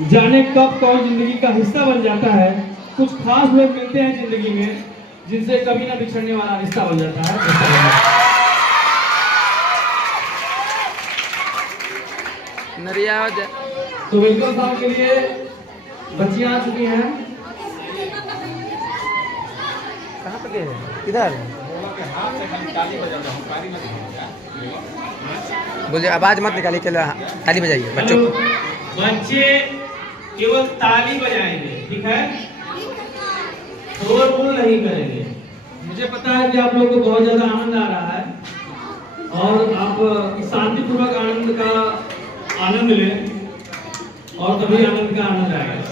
जाने कब कौन जिंदगी का हिस्सा बन जाता है। कुछ खास लोग मिलते हैं जिंदगी में जिनसे कभी ना बिछड़ने वाला रिश्ता बन जाता है। तो वेलकम साहब के लिए बच्चियां आ चुकी हैं। कहाँ पे गए? किधर? बोलिए, आवाज मत निकालिए, चलो ताली बजाइए बच्चों को। बच्चे केवल ताली बजाएंगे, ठीक है, शोरगुल नहीं करेंगे। मुझे पता है कि आप लोगों को बहुत ज्यादा आनंद आ रहा है और आप शांतिपूर्वक आनंद का आनंद लें और तभी आनंद का आनंद आएगा।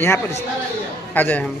यहाँ पर आ जाए हम।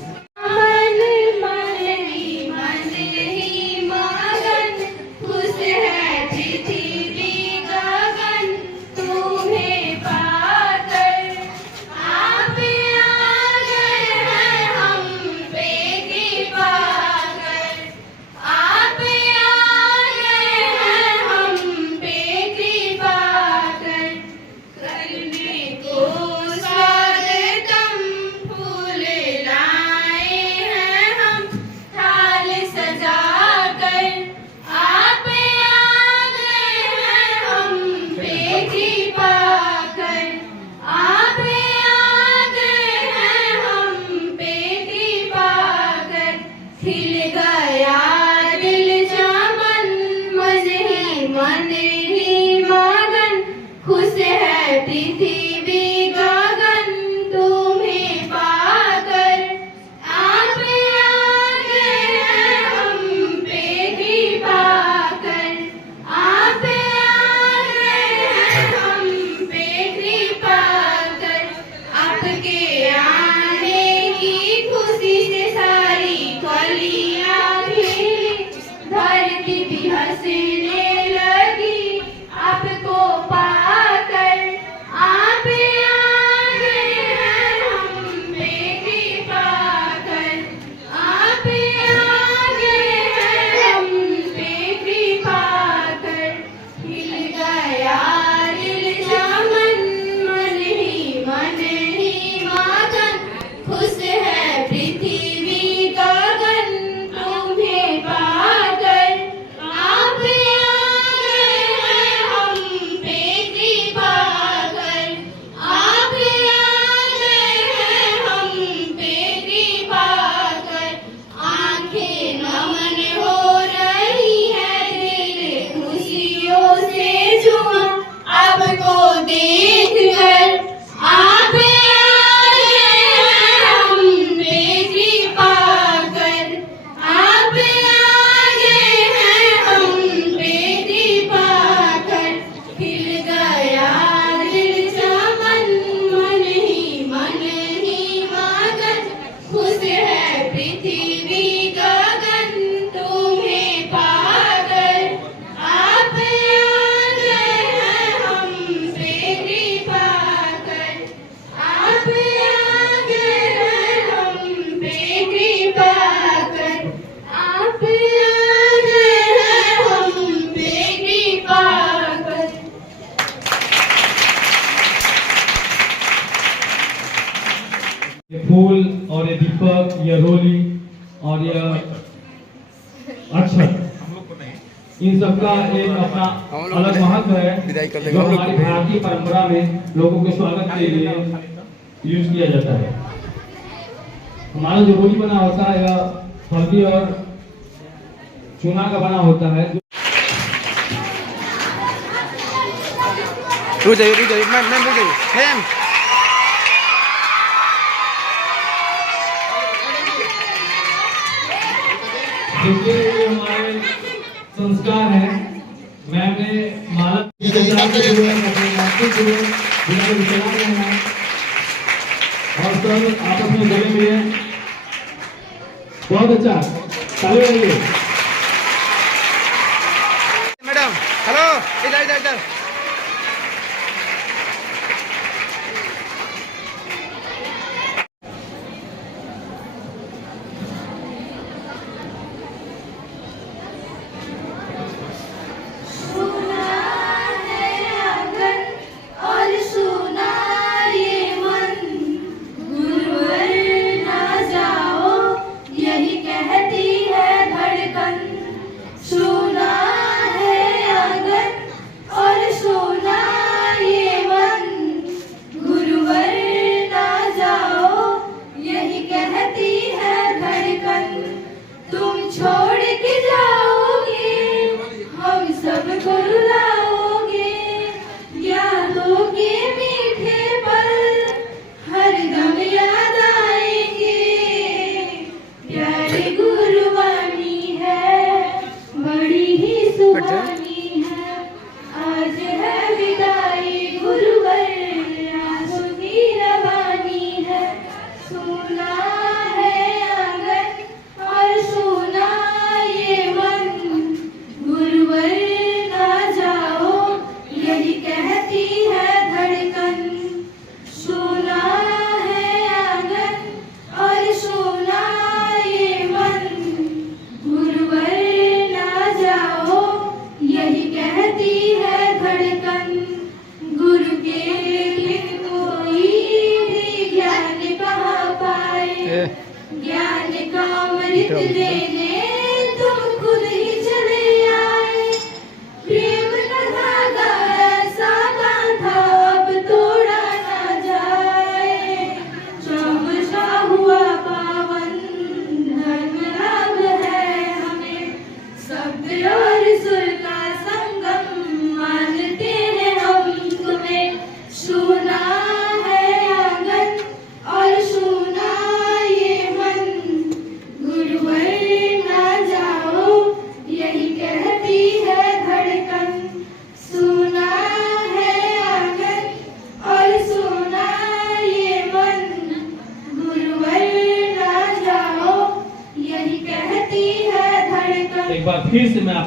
फूल और ये दीपक, ये रोली और ये अक्षर, इन सबका एक अपना अलग महत्व है जो हमारी भारतीय परंपरा में लोगों के स्वागत के लिए यूज किया जाता है। हमारा जो रोली बना होता है यह हल्दी और चूना का बना होता है। मैम ये हमारे संस्कार है। मैंने माला और सब आपस में गले मिले, बहुत अच्छा, ताली बजाइए। मैडम हेलो, इधर इधर इधर।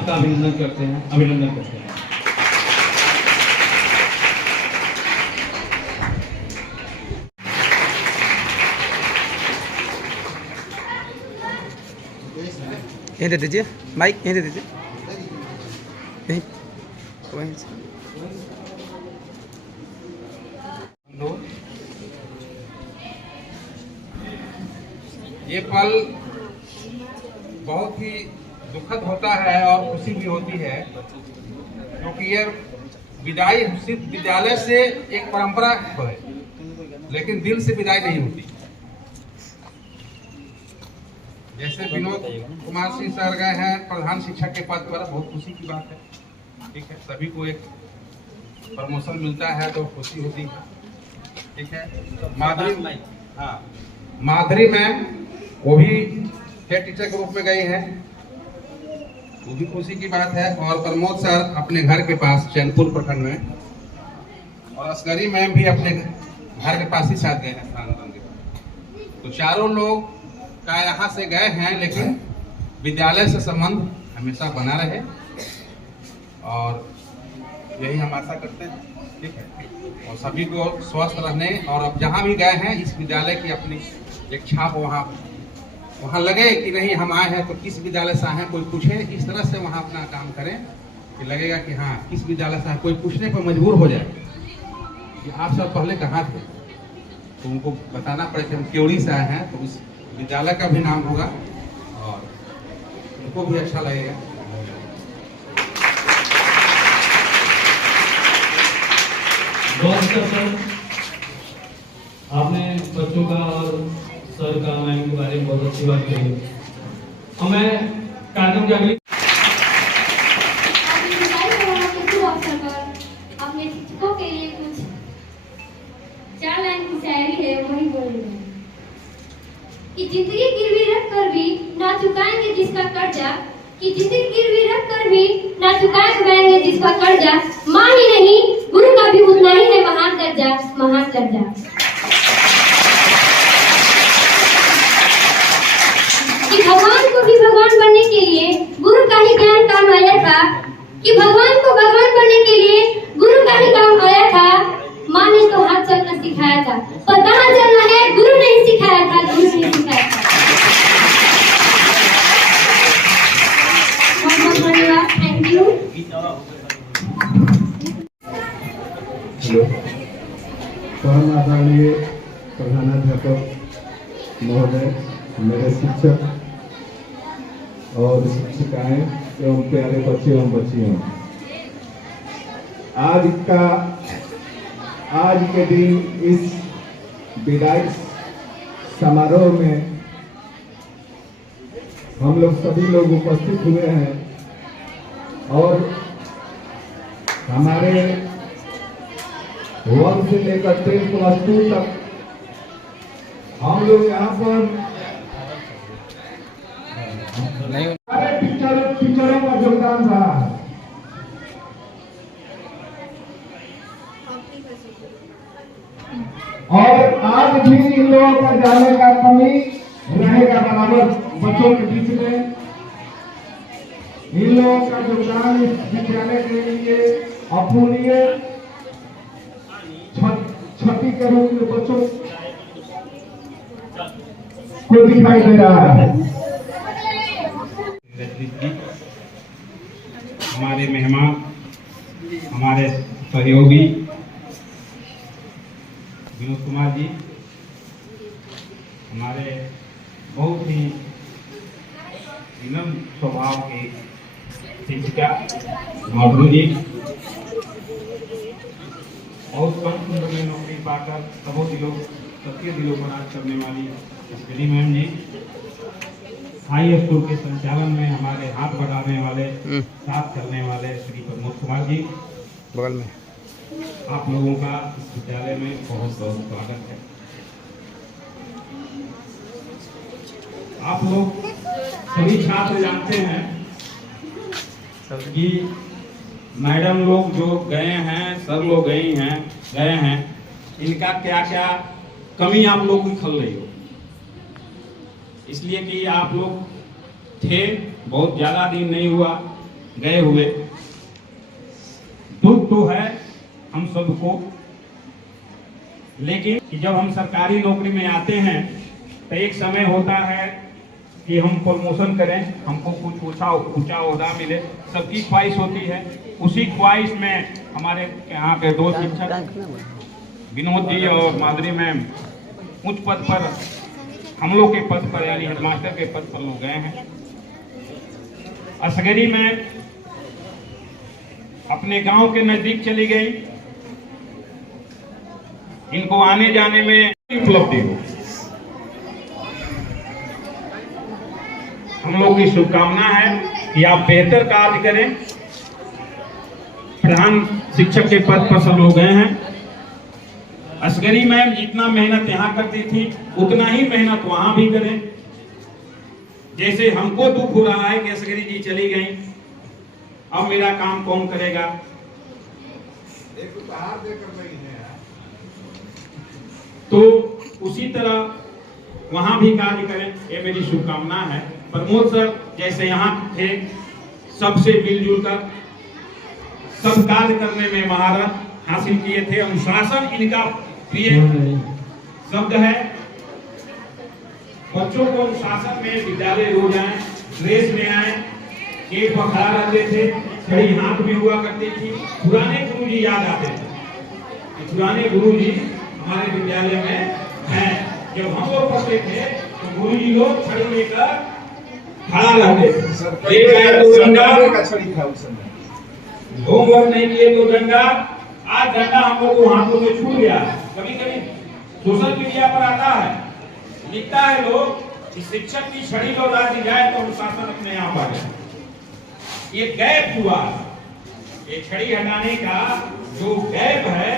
आपका अभिनंदन करते हैं। यहीं दे दीजिए माइक, यहीं दे दीजिए, यहीं वहीं से। ये पल बहुत ही दुखद होता है और खुशी भी होती है, क्योंकि ये विदाई सिर्फ विद्यालय से एक परंपरा है, लेकिन दिल से विदाई नहीं होती। जैसे विनोद कुमार सिंह सर गए हैं प्रधान शिक्षक के पद पर, बहुत खुशी की बात है। ठीक है, सभी को एक प्रमोशन मिलता है तो खुशी होती है। ठीक है, माधुरी मैम वो भी हेड टीचर के रूप में गई है, वो भी खुशी की बात है। और प्रमोद सर अपने घर के पास चैनपुर प्रखंड में, और असगरी मैम भी अपने घर के पास ही साथ गए हैं। तो चारों लोग का यहाँ से गए हैं, लेकिन विद्यालय से संबंध हमेशा बना रहे, और यही हम आशा करते हैं। ठीक है, और सभी को स्वस्थ रहने, और अब जहाँ भी गए हैं इस विद्यालय की अपनी एक छाप वहाँ लगे कि नहीं हम आए हैं तो किस विद्यालय से आए हैं, कोई पूछे, इस तरह से वहाँ अपना काम करें कि लगेगा कि हाँ किस विद्यालय से आए। कोई पूछने पर मजबूर हो जाए कि आप सब पहले कहाँ थे, तो उनको बताना पड़े कि हम केवड़ी से आए हैं, तो उस विद्यालय का भी नाम होगा और उनको भी अच्छा लगेगा। आपने बच्चों का और सर का मैम के बारे में बहुत अच्छी बात कही। हमें कार्यक्रम के अगली अपने शिक्षकों के लिए कुछ 4 लाइन की शायरी है, वही बोल रही हूँ कि जिंदगी गिरवी रख कर भी ना चुकाएंगे जिसका कर्जा, कि जिंदगी गिरवी रख कर भी ना चुकाएंगे जिसका कर्जा, माँ ही नहीं गुरु का भी उतना ही है महान दर्जा, महान दर्जा। कि भगवान को भी भगवान बनने के लिए गुरु का ही ज्ञान काम आया था, कि भगवान को भगवान बनने के लिए गुरु का ही काम आया था, माँ ने तो हाथ चलना सिखाया था, पर कहाँ चलना है गुरु नहीं सिखाया था, गुरु नहीं सिखाया था। बहुत बहुत धन्यवाद, थैंक यू। हेलो, परम आदरणीय प्रधानाध्यापक महोदय, मेरे शिक्षक और शिक्षिकाएं एवं प्यारे बच्चे एवं बच्चियों, आज के दिन इस विदाई समारोह में हम लोग सभी लोग उपस्थित हुए हैं, और हमारे 1 से लेकर 10+2 तक हम लोग यहाँ पर सारे टीचरों का योगदान रहा है। और आज भी इन लोगों का जाने का कमी रहेगा बराबर बच्चों के बीच में। इन लोगों का योगदान इस विद्यालय के लिए अपूर्णीय क्षति के रूप में बच्चों को दिखाई दे रहा है। हमारे मेहमान, हमारे सहयोगी विनोद कुमार जी, हमारे बहुत ही विनम्र स्वभाव के शिक्षिका माधुरी जी, बहुत कम उम्र में नौकरी पाकर सबके दिलों पर राज करने वाली असगरी मैम जी, हाई स्कूल के संचालन में हमारे हाथ बढ़ाने वाले, साथ चलने वाले श्री प्रमोद कुमार जी, बगल में आप लोगों का इस विद्यालय में बहुत बहुत स्वागत है। आप लोग सभी छात्र जानते हैं कि मैडम लोग जो गए हैं, सर लोग गए हैं, इनका क्या क्या कमी आप लोग की खल रही हो, इसलिए कि आप लोग थे, बहुत ज़्यादा दिन नहीं हुआ, गए हुए। दुख तो है हम सबको, लेकिन जब हम सरकारी नौकरी में आते हैं तो एक समय होता है कि हम प्रमोशन करें, हमको कुछ ऊंचा ओहदा मिले, सबकी ख्वाहिश होती है। उसी ख्वाहिश में हमारे यहाँ के दो शिक्षक विनोद जी और माधुरी मैम उच्च पद पर, हम लोग के पद पर यानी हेडमास्टर के पद पर लोग गए हैं। असगरी में अपने गांव के नजदीक चली गई, इनको आने जाने में उपलब्धि हो। हम लोग की शुभकामना है कि आप बेहतर कार्य करें। प्रधान शिक्षक के पद पर सब लोग गए हैं। असगरी मैम जितना मेहनत यहाँ करती थी उतना ही मेहनत वहां भी करें। जैसे हमको दुख हो रहा है कि असगरी जी चली गई, अब मेरा काम कौन करेगा। एक उपहार देकर नहीं है, तो उसी तरह वहां भी कार्य करें, ये मेरी शुभकामना है। प्रमोद सर जैसे यहाँ थे, सबसे मिलजुल कर सब कार्य करने में महारत हासिल किए थे। अनुशासन इनका प्रिय शब्द है। बच्चों को अनुशासन में विद्यालय रोज आए, ड्रेस में आए, एक पर खड़ा रहते थे, छड़ी हाथ में हुआ करती थी। पुराने गुरु जी याद आते थे। पुराने गुरु जी हमारे विद्यालय में हैं। जब हम लोग पढ़ते थे तो गुरु जी लोग छड़ी लेकर खड़ा रहते थे। होमवर्क नहीं किए तो डंडा। आज डंडा हम लोग को हाथों में छूट गया। कभी कभी सोशल मीडिया पर आता है, लिखता है लोग कि शिक्षक की छड़ी लौटा दी जाए तो अनुशासन अपने आप आ जाए। ये गैप हुआ, ये छड़ी हटाने का जो गैप है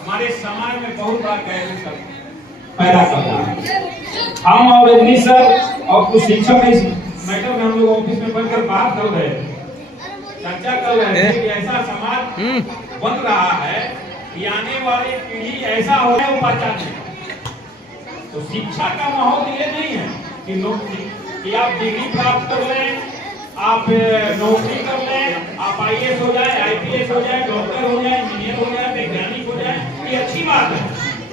हमारे समाज में बहुत बड़ा गैप पैदा कर रहा है। हम और रजनी सर और कुछ शिक्षक इस मैटर में हम लोग ऑफिस में बैठकर बात कर रहे थे, चर्चा कर रहे थे कि ऐसा समाज बन रहा है कि आने वाली पीढ़ी ऐसा हो रहा है उपाचार नहीं। तो शिक्षा का माहौल ये नहीं है कि नौकरी कि आप डिग्री प्राप्त कर लें, आप नौकरी कर लें, आप IAS हो जाए, IPS हो जाए, डॉक्टर हो जाए, इंजीनियर हो जाए, वैज्ञानिक हो जाए, ये अच्छी बात है।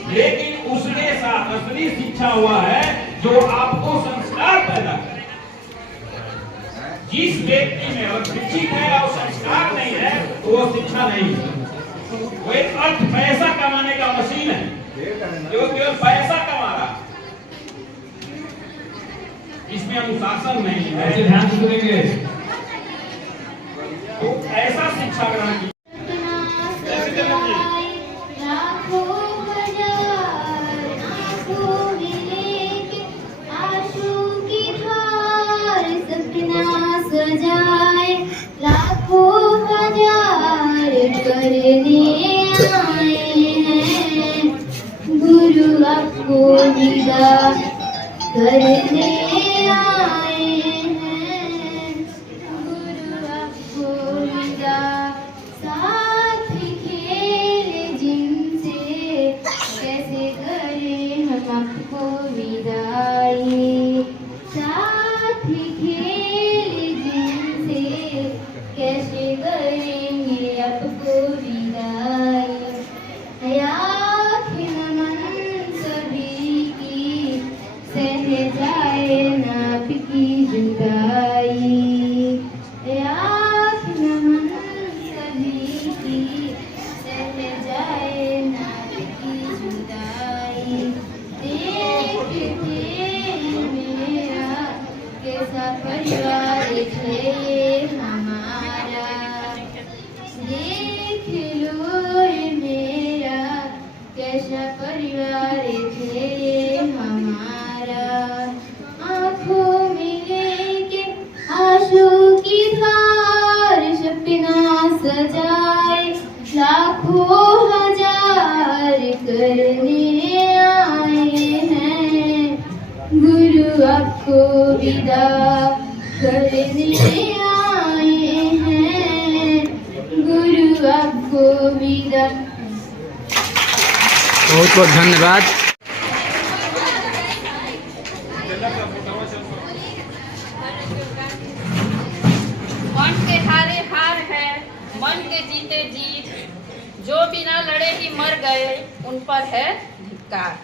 लेकिन उसके साथ असली शिक्षा हुआ है जो आपको संस्कार पैदा करे। जिस व्यक्ति में अगर शिक्षित है और संस्कार नहीं है तो वो शिक्षा नहीं है। वो एक अर्थ पैसा कमाने का मशीन है जो केवल पैसा कमा रहा है, इसमें अनुशासन नहीं है। ध्यान सुनेंगे तो ऐसा शिक्षा ग्रहण की। सजाए लाखों हजार करने आए हैं, गुरु आपको विदा करने आए हैं, गुरु आपको विदा। साथ खेले जिनसे कैसे करें हम आपको विदाई, साथ खेले जिनसे कैसे करेंगे आपको विदाई। आँखें नमन सभी की सह जाए नाप की जुदाई, आँखें नमन सभी की सह जाए नाप की जुदाई। देखते मेरा कैसा परिवार है हमारा, देख लो मेरा कैसा परिवार है हमारा। आँखों में लेके आंसू की धार सपना सजाए लाखों हजार करने आए हैं, गुरु आपको विदा करने आए हैं, गुरु आपको विदा। बहुत बहुत धन्यवाद। One जो बिना लड़े ही मर गए उन पर है धिक्कार।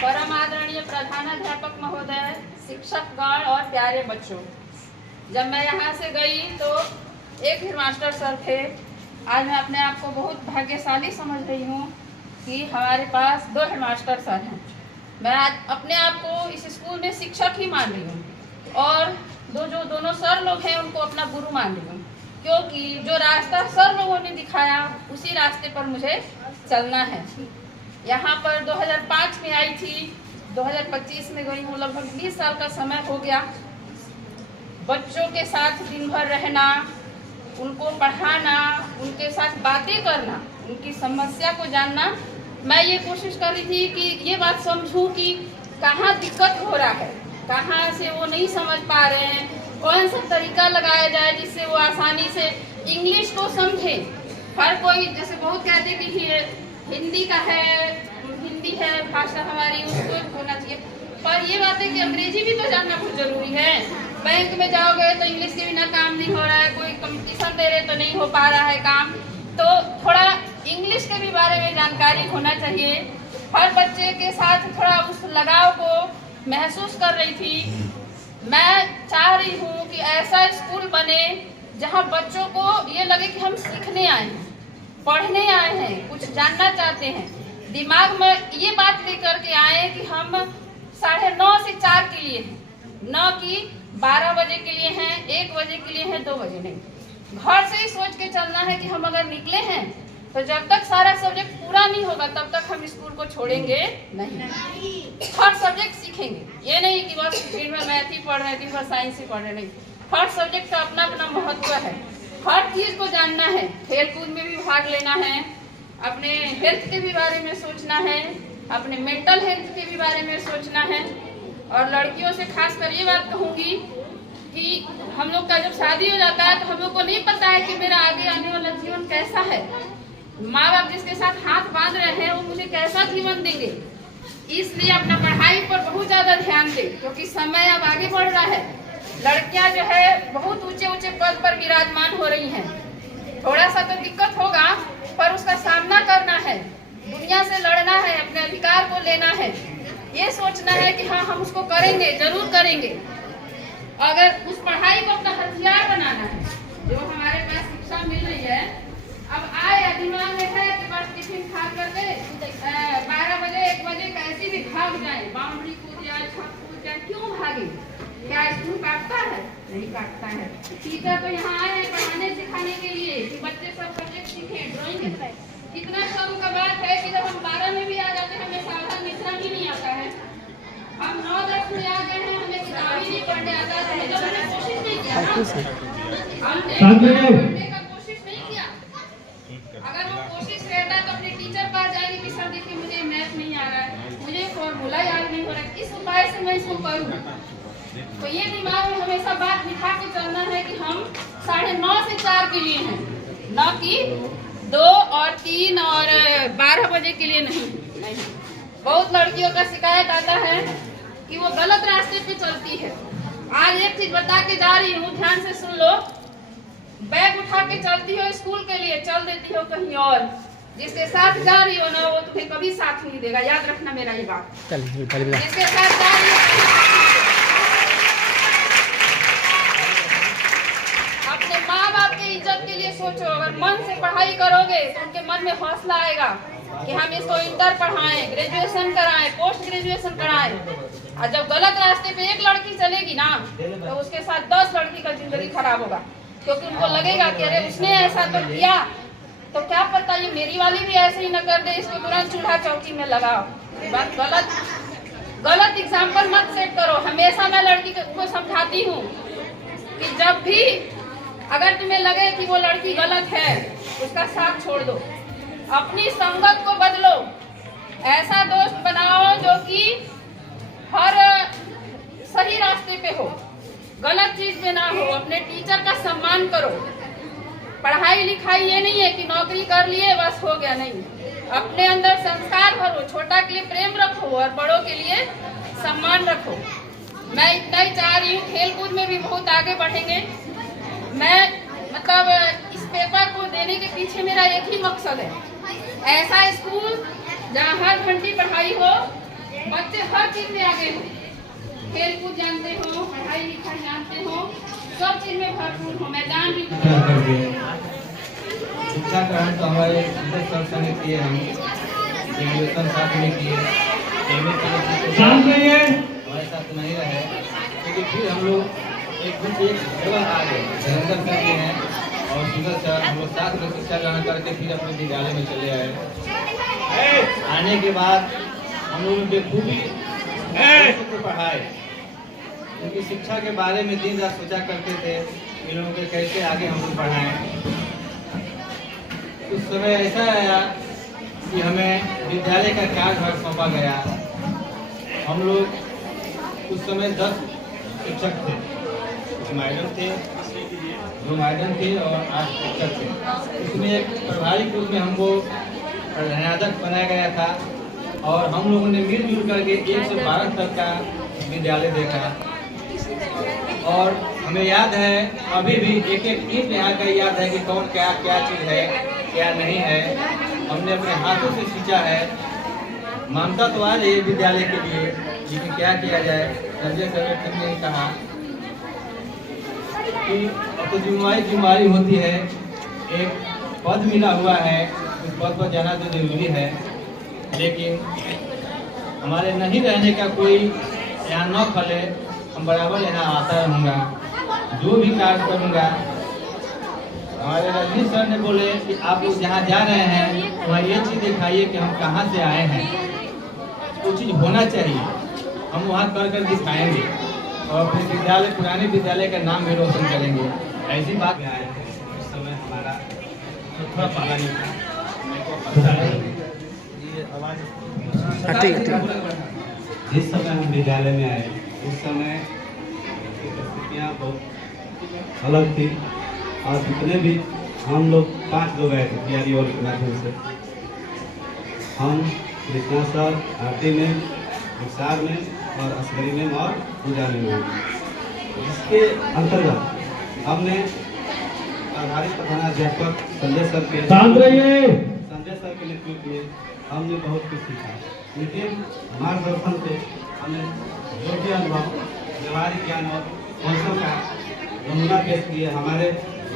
परम आदरणीय प्रधानाध्यापक महोदय, शिक्षकगण और प्यारे बच्चों, जब मैं यहाँ से गई तो एक हेडमास्टर सर थे। आज मैं अपने आप को बहुत भाग्यशाली समझ रही हूँ कि हमारे पास 2 हेडमास्टर सर हैं। मैं आज अपने आप को इस स्कूल में शिक्षक ही मान रही हूँ और दोनों सर लोग हैं उनको अपना गुरु मान रही हूँ, क्योंकि जो रास्ता सर लोगों ने दिखाया उसी रास्ते पर मुझे चलना है। यहाँ पर 2005 में आई थी, 2025 में गई हूँ, लगभग 20 साल का समय हो गया। बच्चों के साथ दिन भर रहना, उनको पढ़ाना, उनके साथ बातें करना, उनकी समस्या को जानना। मैं ये कोशिश कर रही थी कि ये बात समझूं कि कहाँ दिक्कत हो रहा है, कहाँ से वो नहीं समझ पा रहे हैं, कौन सा तरीका लगाया जाए जिससे वो आसानी से इंग्लिश को समझे। हर कोई जैसे बहुत कहते कि हिंदी का है, हिंदी है भाषा हमारी, उसको होना चाहिए, पर ये बात है कि अंग्रेजी भी तो जानना बहुत जरूरी है। बैंक में जाओगे तो इंग्लिश के बिना काम नहीं हो रहा है, कोई कंपटीशन दे रहे तो नहीं हो पा रहा है काम, तो थोड़ा इंग्लिश के भी बारे में जानकारी होना चाहिए। हर बच्चे के साथ थोड़ा उस लगाव को महसूस कर रही थी। मैं चाह रही हूँ कि ऐसा स्कूल बने जहाँ बच्चों को ये लगे कि हम सीखने आए हैं, पढ़ने आए हैं, कुछ जानना चाहते हैं। दिमाग में ये बात लेकर के आए कि हम 9:30 से 4 के लिए हैं, न कि 12 बजे के लिए हैं, 1 बजे के लिए हैं, 2 बजे नहीं। घर से ही सोच के चलना है कि हम अगर निकले हैं तो जब तक सारा सब्जेक्ट पूरा नहीं होगा तब तक हम स्कूल को छोड़ेंगे नहीं। हर सब्जेक्ट सीखेंगे, ये नहीं कि बस दिन भर मैथ ही पढ़ रहे हैं, दिन भर साइंस ही पढ़ रहे, नहीं। हर सब्जेक्ट का अपना अपना महत्व है, हर चीज को जानना है, खेल कूद में भी भाग लेना है, अपने हेल्थ के भी बारे में सोचना है, अपने मेंटल हेल्थ के भी बारे में सोचना है। और लड़कियों से खास कर ये बात कहूँगी कि हम लोग का जब शादी हो जाता है तो हम लोग को नहीं पता है कि मेरा आगे आने वाला जीवन कैसा है, माँ बाप जिसके साथ हाथ बांध रहे हैं वो मुझे कैसा जीवन देंगे। इसलिए अपना पढ़ाई पर बहुत ज्यादा ध्यान दें, क्योंकि समय अब आगे बढ़ रहा है। लड़कियां जो है बहुत ऊंचे ऊंचे पद पर विराजमान हो रही हैं। थोड़ा सा तो दिक्कत होगा पर उसका सामना करना है, दुनिया से लड़ना है, अपने अधिकार को लेना है, ये सोचना है कि हाँ हम उसको करेंगे, जरूर करेंगे। अगर उस पढ़ाई को अपना हथियार बनाना है, जो हमारे पास शिक्षा मिल रही है, अब आए दिमाग में है कि बस टिफिन खा करके 12 बजे 1 बजे कैसे भी भाग जाए, बाउंड्री कूद जाए, छत कूद जाए, क्यों भागे? क्या स्कूल काटता है? नहीं काटता है। टीचर तो यहाँ आए हैं पढ़ाने सिखाने के लिए कि बच्चे सब सब्जेक्ट सीखे, ड्राइंग के। इतना शर्म का बात है कि जब हम 12 में भी आ जाते हैं हमें सावधान लिखना ही नहीं आता है। हम 9-10 में आ गए हैं, हमें किताब ही नहीं पढ़ने आता है, हमने कोशिश नहीं किया, हमने का कोशिश नहीं किया। अगर वो कोशिश करता तो अपने टीचर पास जाएंगे कि सर देखिए मुझे मैथ नहीं आ रहा है, मुझे फॉर्मूला याद नहीं हो रहा है, इस उपाय से मैं इसको करूँ। तो ये दिमाग में हमेशा बात बिठा के चलना है कि हम 9:30 से 4 के लिए हैं, न कि 2 और 3 और 12 बजे के लिए नहीं। बहुत लड़कियों का शिकायत आता है कि वो गलत रास्ते पे चलती है। आज एक चीज बता के जा रही हूँ, ध्यान से सुन लो। बैग उठा के चलती हो स्कूल के लिए, चल देती हो कहीं और, जिसके साथ जा रही हो ना वो तुम्हें कभी साथ नहीं देगा, याद रखना मेरा ये बात। जिसके साथ जा रही हो अपने माँ बाप की इज्जत के लिए सोचो। अगर मन से पढ़ाई करोगे तो उनके मन में हौसला आएगा कि हम इसको इंटर पढ़ाएं, ग्रेजुएशन कराएं, पोस्ट ग्रेजुएशन कराएं। और जब गलत रास्ते पे एक लड़की चलेगी ना तो उसके साथ 10 लड़की का जिंदगी खराब होगा, क्योंकि उनको लगेगा कि अरे उसने ऐसा तो किया तो क्या पता ये मेरी वाली भी ऐसे ही न कर दे, इसको तुरंत चूल्हा चौकी में लगाओ। बात गलत एग्जाम्पल मत सेट करो। हमेशा मैं लड़की को समझाती हूँ कि जब भी अगर तुम्हें लगे कि वो लड़की गलत है उसका साथ छोड़ दो, अपनी संगत को बदलो, ऐसा दोस्त बनाओ जो कि हर सही रास्ते पे हो, गलत चीज पे ना हो। अपने टीचर का सम्मान करो। पढ़ाई लिखाई ये नहीं है कि नौकरी कर लिए बस हो गया, नहीं। अपने अंदर संस्कार भरो, छोटा के लिए प्रेम रखो और बड़ों के लिए सम्मान रखो। मैं इतना ही चाह रही हूँ, खेल कूद में भी बहुत आगे बढ़ेंगे। मैं मतलब इस पेपर को देने के पीछे मेरा एक ही मकसद है, ऐसा स्कूल जहाँ हर घंटे पढ़ाई हो, बच्चे हर चीज में आगे हो, खेल कूद जानते हो, पढ़ाई लिखाई जानते हो, सब चीज में भरपूर हो, मैदान भी शिक्षा ग्रहण तो हमारे संस्थान ने किए, हम ग्रेजुएशन साथ में किए, शांत रहिए। हमारे साथ नहीं रहे, लेकिन फिर हम लोग एक जगह आ गए, धीरेन्द्र सर जी हैं और सुंदर सर, हम लोग साथ में शिक्षा ग्रहण करके फिर अपने विद्यालय में चले आए। आने के बाद हम लोगों ने खूबी को पढ़ाए, उनकी शिक्षा के बारे में दिन रात सोचा करते थे, इन लोगों को कैसे आगे हम लोग बढ़ाएं। उस समय ऐसा आया कि हमें विद्यालय का कार्यभार सौंपा गया। हम लोग उस समय 10 शिक्षक थे, कुछ मैडम थे, 2 मैडम थे और 8 शिक्षक थे। उसमें एक प्रभारी के रूप में हमको प्रधानाध्यक्ष बनाया गया था और हम लोगों ने मिलजुल करके 1 से 12 तक का विद्यालय देखा। और हमें याद है, अभी भी एक ईंट यहाँ का याद है कि कौन क्या चीज़ है, क्या नहीं है, हमने अपने हाथों से सींचा है। मानता तो आ रही है विद्यालय के लिए, लेकिन क्या किया जाए। संजय संगठन ने कहा कि अब तो जिम्मेवारी होती है, एक पद मिला हुआ है, उस पद पर जाना तो जरूरी है, लेकिन हमारे नहीं रहने का कोई यहाँ न फले, हम बराबर यहाँ आता रहूँगा, जो भी कार्य करूँगा। हमारे रजनीश सर ने बोले कि आप लोग जहाँ जा रहे हैं वहाँ ये चीज़ दिखाइए कि हम कहाँ से आए हैं, वो चीज़ होना चाहिए, हम वहाँ कर दिखाएंगे और फिर विद्यालय, पुराने विद्यालय का नाम भी रोशन करेंगे। ऐसी बात में आए थे। उस समय हमारा थोड़ा पता नहीं था, जिस समय हम विद्यालय में आए उस समय परिस्थितियाँ बहुत अलग थी और जितने भी हम लोग 5 लोग आए थे तैयारी और के माध्यम से, हम कृष्णा सर, आरती में, विशाल में और असगरी में और पूजा में। इसके अंतर्गत हमने आधारित प्रधानाध्यापक संजय सर के नेतृत्व में हमने बहुत कुछ सीखा। लेकिन मार्गदर्शन से हमने जो भी अनुभव, व्यवहारिक ज्ञान और कौशल का नमूना पेश किए, हमारे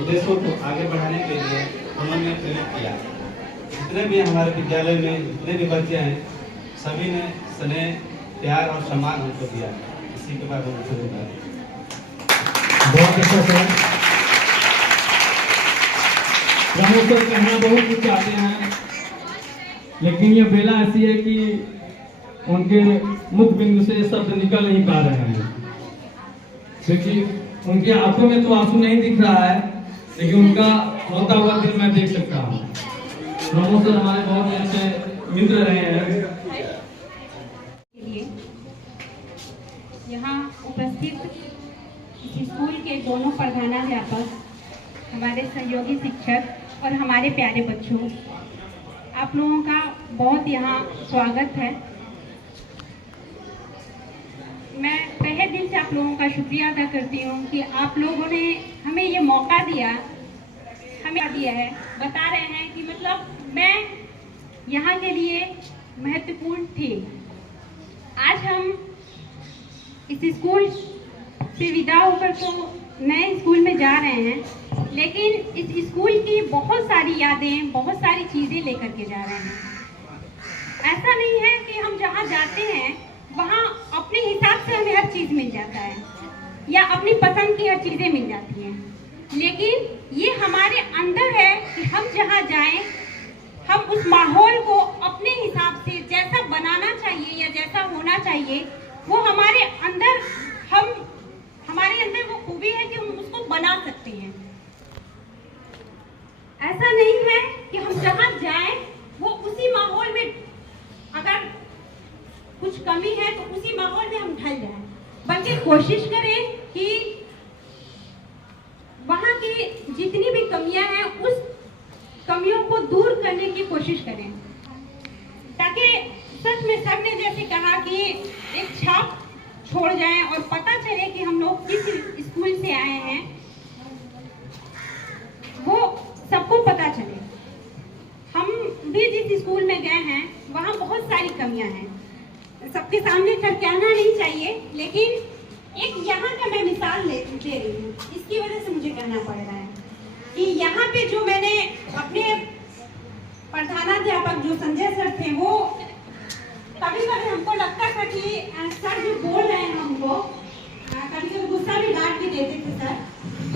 उद्देश्यों को आगे बढ़ाने के लिए उन्होंने प्रेरित किया। जितने भी हमारे विद्यालय में जितने भी बच्चे हैं, सभी ने स्नेह, प्यार और सम्मान हमको दिया। इसी के बाद हम बहुत अच्छा सर, प्रमुख सर कहना बहुत कुछ चाहते हैं, लेकिन ये बेला ऐसी है कि उनके मुख बिंदु से शब्द निकल नहीं पा रहे हैं, क्योंकि उनकी आंखों में तो आंसू नहीं दिख रहा है, लेकिन उनका होता हुआ दिल मैं देख सकता हूँ। प्रमोद सर हमारे बहुत अच्छे मित्र रहे हैं। यहाँ उपस्थित स्कूल के दोनों प्रधानाध्यापक, हमारे सहयोगी शिक्षक और हमारे प्यारे बच्चों, आप लोगों का बहुत यहाँ स्वागत है। मैं तहे दिल से आप लोगों का शुक्रिया अदा करती हूँ कि आप लोगों ने हमें ये मौका दिया, है, बता रहे हैं कि मतलब मैं यहाँ के लिए महत्वपूर्ण थी। आज हम इस स्कूल से विदा होकर तो नए स्कूल में जा रहे हैं, लेकिन इस स्कूल की बहुत सारी यादें, बहुत सारी चीज़ें लेकर के जा रहे हैं। ऐसा नहीं है कि हम जहाँ जाते हैं वहाँ अपने हिसाब से हमें हर चीज़ मिल जाता है या अपनी पसंद की हर चीज़ें मिल जाती हैं, लेकिन ये हमारे अंदर है कि हम जहाँ जाएं हम उस माहौल को अपने हिसाब से जैसा बनाना चाहिए या जैसा होना चाहिए, वो हमारे अंदर वो खूबी है कि हम उसको बना सकते हैं। ऐसा नहीं है कि हम जहाँ जाएं वो उसी माहौल में, अगर कुछ कमी है तो उसी माहौल में हम ढल जाएं, बल्कि कोशिश करें कि वहाँ की जितनी भी कमियां हैं उस कमियों को दूर करने की कोशिश करें, ताकि सच में सर ने जैसे कहा कि एक छाप छोड़ जाएं और पता चले कि हम लोग किस स्कूल से आए हैं। कहानियां हैं। सबके सामने खड़काना नहीं चाहिए, लेकिन एक यहाँ का मैं मिसाल दे रही हूँ, इसकी वजह से मुझे कहना पड़ रहा है कि यहाँ पे जो मैंने अपने प्रधानाध्यापक जो संजय सर थे, वो कभी कभी हमको लगता था कि सर जो बोल रहे हैं हमको, कभी कभी गुस्सा भी डांट भी देते थे सर,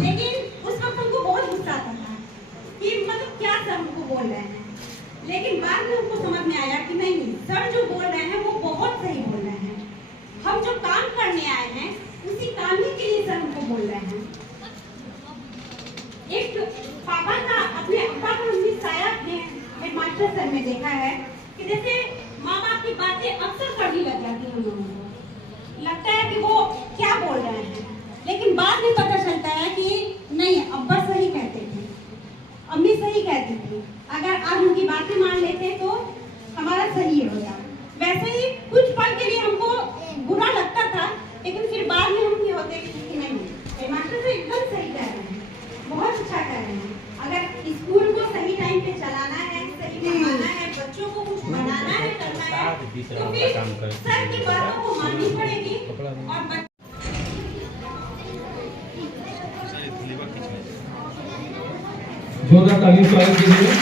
लेकिन उस वक्त हमको बहुत गुस्सा आता था कि मतलब क्या सर हमको बोल रहे हैं। लेकिन बाद में हमको समझ में आया कि नहीं, सर जो बोल रहे हैं वो बहुत सही बोल रहे हैं। हम जो काम करने आए हैं उसी काम ही के लिए सर हमको बोल रहे हैं। एक पापा का, अपने अब्बा का हमने साया अपने हेडमास्टर सर में देखा है कि जैसे माँ बाप की बातें अक्सर कड़वी लग जाती है, हम लोगों को लगता है कि वो क्या बोल रहे हैं, लेकिन बाद में पता चलता है कि नहीं, अब्बा सही कहते थे, अम्मी सही कहती थी, अगर आज उनकी बातें मान लेते तो हमारा सही होगा। वैसे ही कुछ पल के लिए हमको बुरा लगता था, लेकिन फिर बाद में हम ये होते कि नहीं, हेडमास्टर से एकदम सही कह रहे हैं, बहुत अच्छा कह रहे हैं। अगर स्कूल को सही टाइम पे चलाना है, सही पढ़ाना है, बच्चों को कुछ बनाना है, करना है, तो फिर सर की बातों को माननी पड़ेगी। और जोरदार ताली स्वागत कीजिए।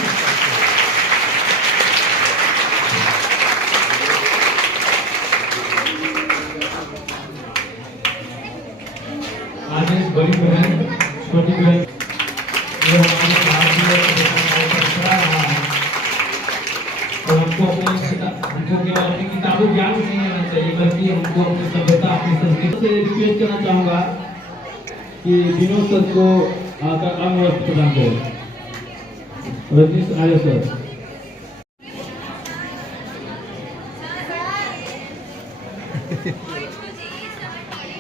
आज एक बड़ी बहन, छोटी बहन, जो हमारे साथ रहा है, और हमको केवल अपनी किताबों ज्ञान नहीं लेना चाहिए, बल्कि हमको अपनी सभ्यता, अपनी संस्कृति से रिक्वेस्ट करना चाहूँगा कि विनोद सर को आकर अंगवस्त्र प्रदान करें। रजनीश आयो सर।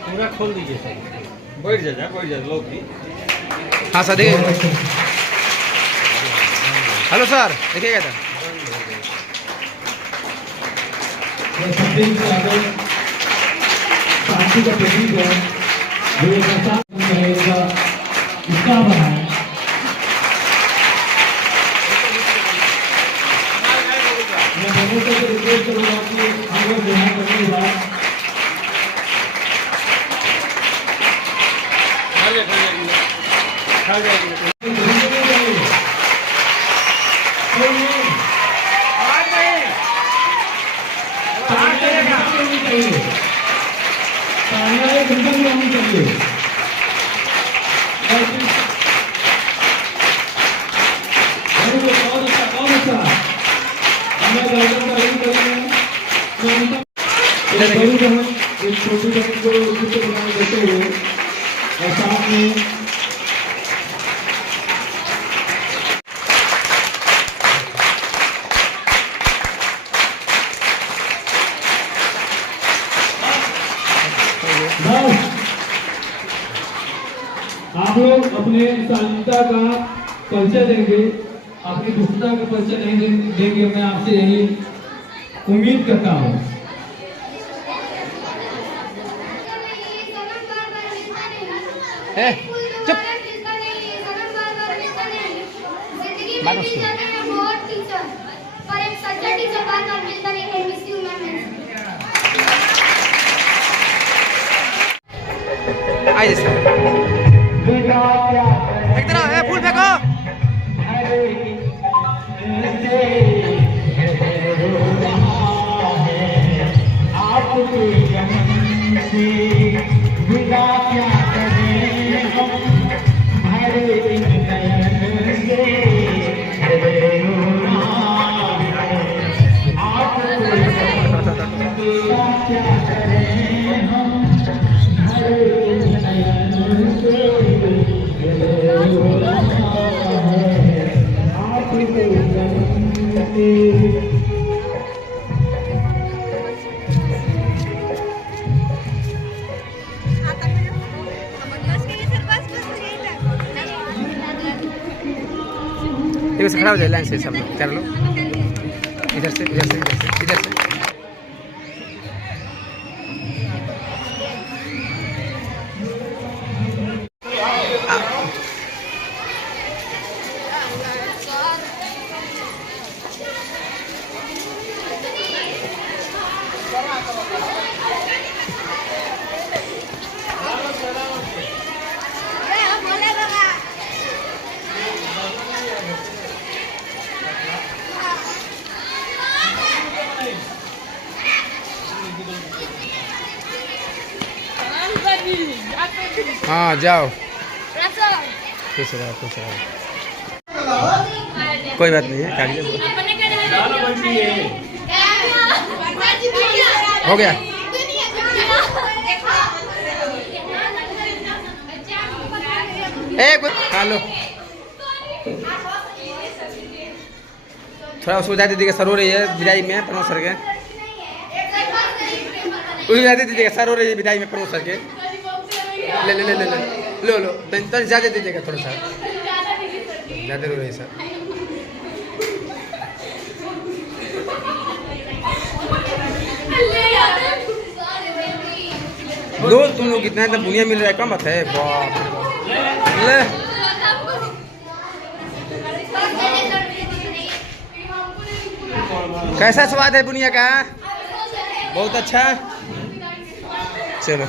पूरा खोल दीजिए सर, बैठ जाए लोग भी। हाँ सर देखिए, हेलो सर देखिएगा सर। शांति का प्रतीक है, जो इसका बना है। मैं दोनों से रिक्वेस्ट करूँगा कि हम लोग ग्रहण करने के बाद एक छोटी बहन को चित्र बनाने देते हुए और साथ में आप लोग अपने शालीनता का परिचय देंगे, अपनी दुष्टता का परिचय नहीं देंगे, मैं आपसे यही उम्मीद करता हूँ। चुप मानो उसको। पर एक सच्चा टीचर बार-बार मिलता नहीं है, मिस यू मैम। आइए सर, फेंक देना है, फूल फेंको। एक से खड़ा हो जाए, लाइन से सब लोग कर लो, इधर से इधर से इधर से इधर से। हाँ जाओ रसो खुश रहो खुश रहो। कोई बात नहीं है खा लीजिए। हो गया। खा लो। थोड़ा उसको दीदी का सर हो रही है विदाई में प्रमोद सर के। उसको दीदी का सर हो रही है विदाई में प्रमोद सर के। ले ले ले ले ले लो लो तो ज़्यादा दीजिएगा थोड़ा सा ज़्यादा रो रही है सर। दो तुम लोग कितना एकदम बुनिया मिल रहा है कम बात है। बाप ले कैसा स्वाद है बुनिया का? बहुत अच्छा। चलो